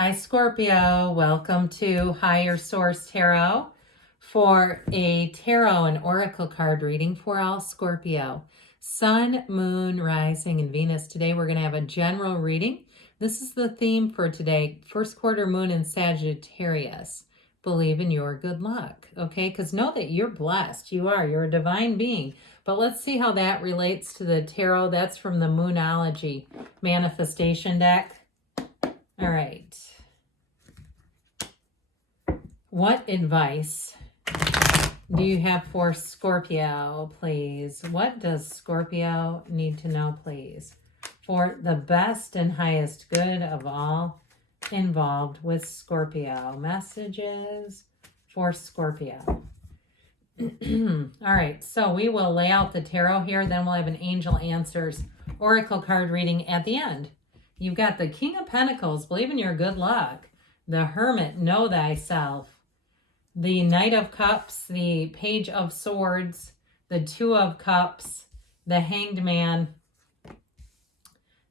Hi, Scorpio. Welcome to Higher Source Tarot for a tarot and oracle card reading for all Scorpio. Sun, Moon, Rising, and Venus. Today we're going to have a general reading. This is the theme for today. First quarter moon in Sagittarius. Believe in your good luck, okay? Because know that you're blessed. You're a divine being. But let's see how that relates to the tarot. That's from the Moonology Manifestation deck. All right. What advice do you have for Scorpio, please? What does Scorpio need to know, please? For the best and highest good of all involved with Scorpio. Messages for Scorpio. All right, so we will lay out the tarot here. Then we'll have an Angel Answers Oracle card reading at the end. You've got the King of Pentacles, believe in your good luck. The Hermit, know thyself. The Knight of Cups, the Page of Swords, the Two of Cups, the Hanged Man,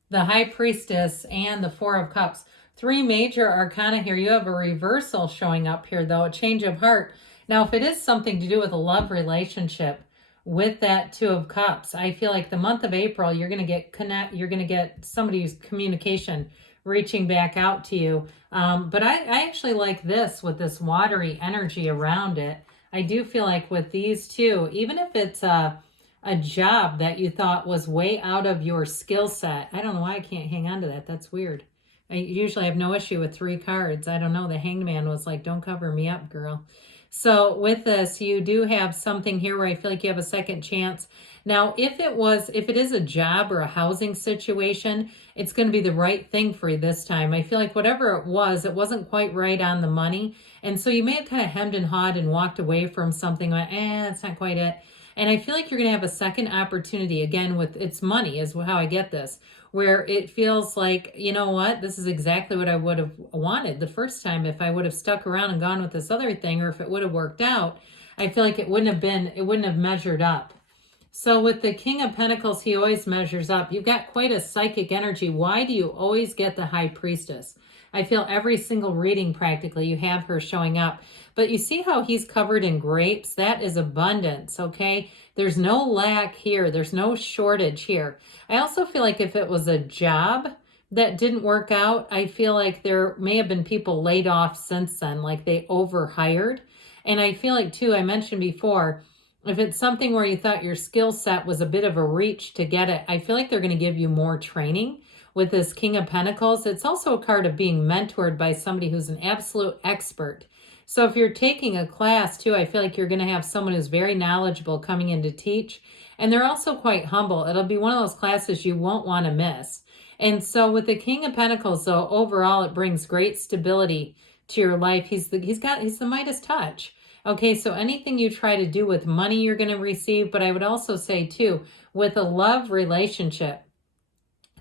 the High Priestess, and the Four of Cups. Three major arcana here. You have a reversal showing up here, though, a change of heart. Now, if it is something to do with a love relationship, with that Two of Cups, I feel like the month of April, you're going to get somebody's communication reaching back out to you. But I actually like this with this watery energy around it. I do feel like with these two, even if it's a job that you thought was way out of your skill set, I don't know why I can't hang on to that. That's weird. I usually have no issue with three cards. I don't know. The Hanged Man was like, don't cover me up, girl. So with this, you do have something here where I feel like you have a second chance. Now, if it is a job or a housing situation, it's going to be the right thing for you this time. I feel like whatever it wasn't quite right on the money. And so you may have kind of hemmed and hawed and walked away from something like, that's not quite it. And I feel like you're going to have a second opportunity, again, with it's money is how I get this, where it feels like, you know what, this is exactly what I would have wanted the first time if I would have stuck around and gone with this other thing, or if it would have worked out. I feel like it wouldn't have measured up. So with the King of Pentacles, he always measures up. You've got quite a psychic energy. Why do you always get the High Priestess? I feel every single reading practically you have her showing up. But you see how he's covered in grapes? That is abundance, okay? There's no lack here. There's no shortage here. I also feel like if it was a job that didn't work out, I feel like there may have been people laid off since then, like they overhired. And I feel like, too, I mentioned before, if it's something where you thought your skill set was a bit of a reach to get it, I feel like they're going to give you more training with this King of Pentacles. It's also a card of being mentored by somebody who's an absolute expert. So if you're taking a class too, I feel like you're going to have someone who's very knowledgeable coming in to teach. And they're also quite humble. It'll be one of those classes you won't want to miss. And so with the King of Pentacles, though, overall, it brings great stability to your life. He's the Midas touch. Okay, so anything you try to do with money, you're going to receive. But I would also say, too, with a love relationship,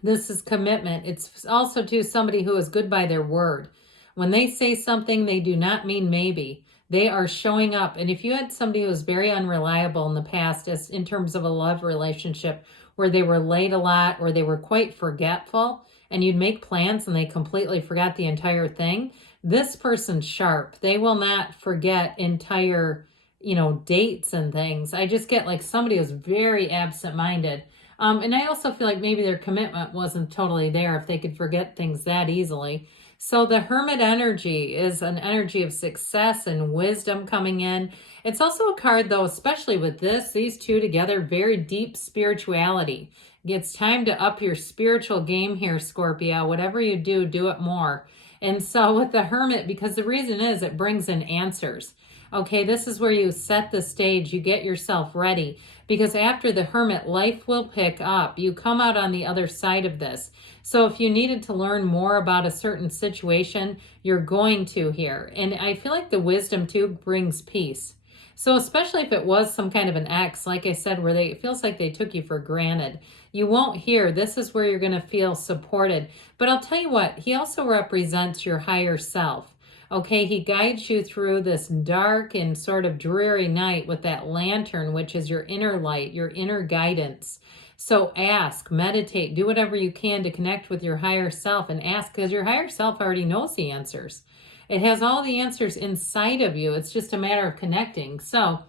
this is commitment. It's also, too, somebody who is good by their word. When they say something, they do not mean maybe. They are showing up. And if you had somebody who was very unreliable in the past, as in terms of a love relationship, where they were late a lot or they were quite forgetful, and you'd make plans and they completely forgot the entire thing, this person's sharp. They will not forget entire, dates and things. I just get like somebody who's very absent-minded. And I also feel like maybe their commitment wasn't totally there if they could forget things that easily. So the Hermit energy is an energy of success and wisdom coming in. It's also a card, though, especially with these two together, very deep spirituality. It's time to up your spiritual game here, Scorpio. Whatever you do, do it more. And so with the Hermit, because the reason is it brings in answers. Okay, this is where you set the stage, you get yourself ready. Because after the Hermit, life will pick up. You come out on the other side of this. So if you needed to learn more about a certain situation, you're going to here. And I feel like the wisdom, too, brings peace. So especially if it was some kind of an ex, like I said, where it feels like they took you for granted, you won't hear. This is where you're going to feel supported. But I'll tell you what, he also represents your higher self. Okay, he guides you through this dark and sort of dreary night with that lantern, which is your inner light, your inner guidance. So ask, meditate, do whatever you can to connect with your higher self and ask, because your higher self already knows the answers. It has all the answers inside of you. It's just a matter of connecting. So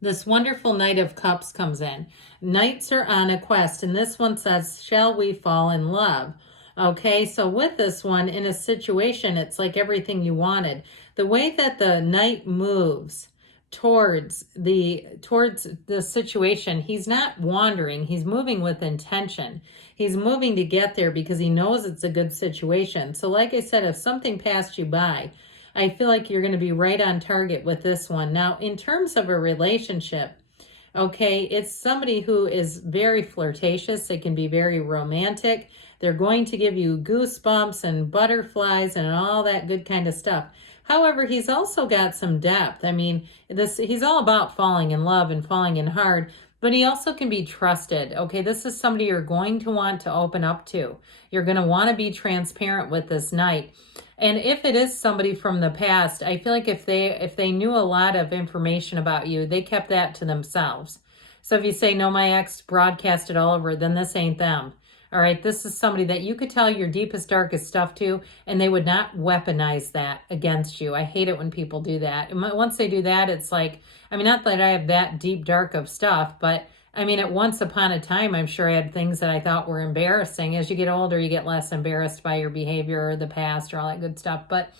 this wonderful Knight of Cups comes in. Knights are on a quest, and this one says, shall we fall in love? Okay, so with this one, in a situation, it's like everything you wanted. The way that the knight moves towards the situation, he's not wandering, he's moving with intention. He's moving to get there because he knows it's a good situation. So like I said, if something passed you by, I feel like you're going to be right on target with this one. Now, in terms of a relationship, okay, it's somebody who is very flirtatious. They can be very romantic. They're going to give you goosebumps and butterflies and all that good kind of stuff. However, he's also got some depth. I mean, he's all about falling in love and falling in hard, but he also can be trusted. Okay, this is somebody you're going to want to open up to. You're going to want to be transparent with this knight. And if it is somebody from the past, I feel like if they knew a lot of information about you, they kept that to themselves. So if you say, no, my ex broadcasted all over, then this ain't them. All right, this is somebody that you could tell your deepest, darkest stuff to, and they would not weaponize that against you. I hate it when people do that. And once they do that, it's like, I mean, not that I have that deep, dark of stuff, but I mean, at once upon a time, I'm sure I had things that I thought were embarrassing. As you get older, you get less embarrassed by your behavior or the past or all that good stuff. But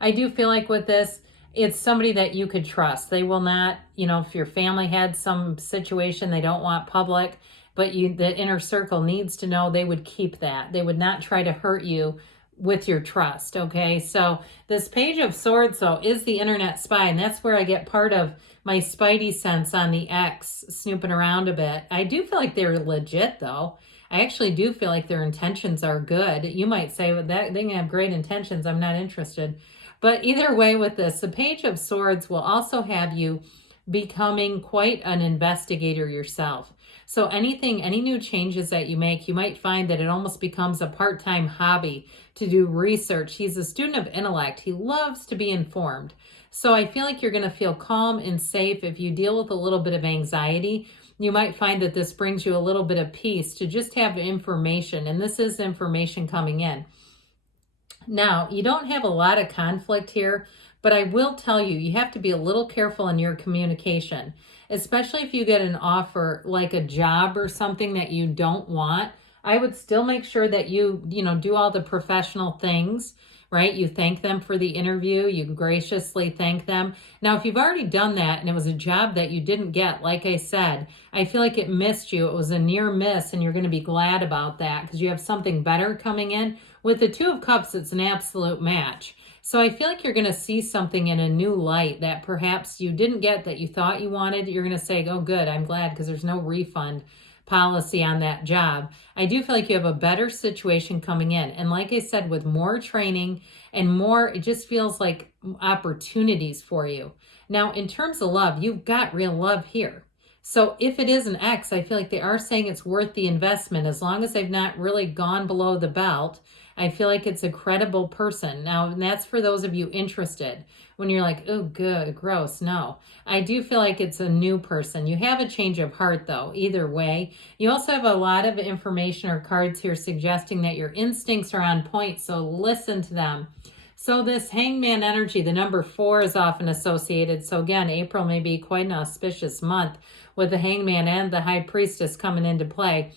I do feel like with this, it's somebody that you could trust. They will not, you know, if your family had some situation they don't want public, but the inner circle needs to know, they would keep that. They would not try to hurt you with your trust, okay? So this Page of Swords, though, is the internet spy, and that's where I get part of my spidey sense on the ex snooping around a bit. I do feel like they're legit, though. I actually do feel like their intentions are good. You might say, well, that they can have great intentions. I'm not interested. But either way with this, the Page of Swords will also have you becoming quite an investigator yourself. So any new changes that you make, you might find that it almost becomes a part-time hobby to do research. He's a student of intellect. He loves to be informed. So I feel like you're going to feel calm and safe. If you deal with a little bit of anxiety, you might find that this brings you a little bit of peace to just have information. And this is information coming in. Now, you don't have a lot of conflict here, but I will tell you, you have to be a little careful in your communication, especially if you get an offer like a job or something that you don't want. I would still make sure that you do all the professional things, right? You thank them for the interview. You graciously thank them. Now, if you've already done that and it was a job that you didn't get, like I said, I feel like it missed you. It was a near miss, and you're going to be glad about that because you have something better coming in. With the Two of Cups, it's an absolute match. So I feel like you're going to see something in a new light that perhaps you didn't get that you thought you wanted. You're going to say, oh, good, I'm glad, because there's no refund policy on that job. I do feel like you have a better situation coming in. And like I said, with more training and more, it just feels like opportunities for you. Now, in terms of love, you've got real love here. So if it is an ex, I feel like they are saying it's worth the investment as long as they've not really gone below the belt. I feel like it's a credible person. Now, and that's for those of you interested. When you're like, oh, good, gross, no. I do feel like it's a new person. You have a change of heart, though, either way. You also have a lot of information or cards here suggesting that your instincts are on point, so listen to them. So this Hangman energy, the number 4 is often associated. So again, April may be quite an auspicious month with the Hangman and the High Priestess coming into play.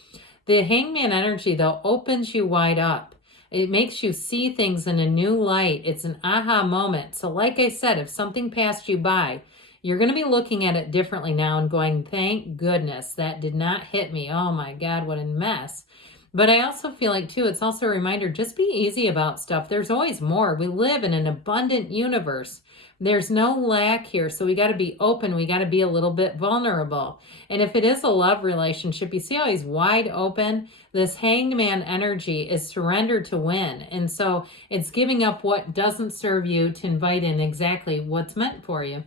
The Hangman energy, though, opens you wide up. It makes you see things in a new light. It's an aha moment. So like I said, if something passed you by, you're going to be looking at it differently now and going, thank goodness that did not hit me. Oh my God, what a mess. But I also feel like, too, it's also a reminder, just be easy about stuff. There's always more. We live in an abundant universe. There's no lack here, so we got to be open. We got to be a little bit vulnerable. And if it is a love relationship, you see how he's wide open? This Hangman energy is surrender to win. And so it's giving up what doesn't serve you to invite in exactly what's meant for you.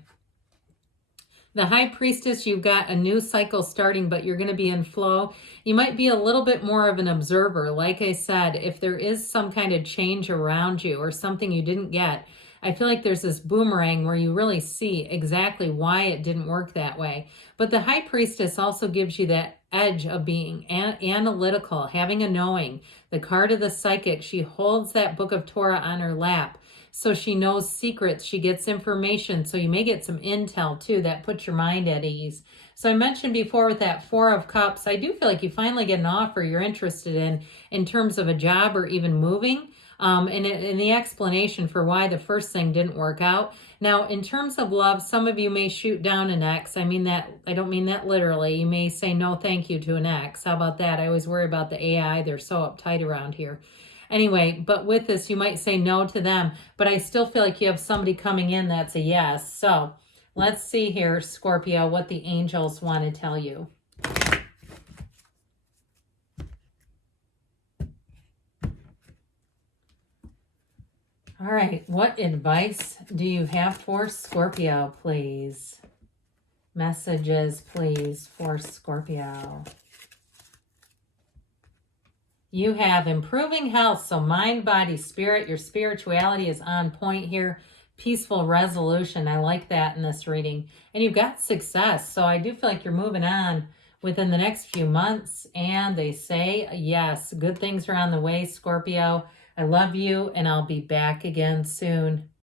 The High Priestess, you've got a new cycle starting, but you're going to be in flow. You might be a little bit more of an observer. Like I said, if there is some kind of change around you or something you didn't get, I feel like there's this boomerang where you really see exactly why it didn't work that way. But the High Priestess also gives you that edge of being analytical, having a knowing. The card of the psychic, she holds that book of Torah on her lap. So she knows secrets, she gets information. So you may get some intel too that puts your mind at ease. So I mentioned before with that Four of Cups, I do feel like you finally get an offer you're interested in terms of a job or even moving. And the explanation for why the first thing didn't work out. Now, in terms of love, some of you may shoot down an ex. I don't mean that literally. You may say no thank you to an ex. How about that? I always worry about the AI. They're so uptight around here. Anyway, but with this, you might say no to them, but I still feel like you have somebody coming in that's a yes. So let's see here, Scorpio, what the angels want to tell you. All right, what advice do you have for Scorpio, please? Messages, please, for Scorpio. You have improving health, so mind, body, spirit. Your spirituality is on point here. Peaceful resolution. I like that in this reading. And you've got success, so I do feel like you're moving on within the next few months. And they say, yes, good things are on the way, Scorpio. I love you, and I'll be back again soon.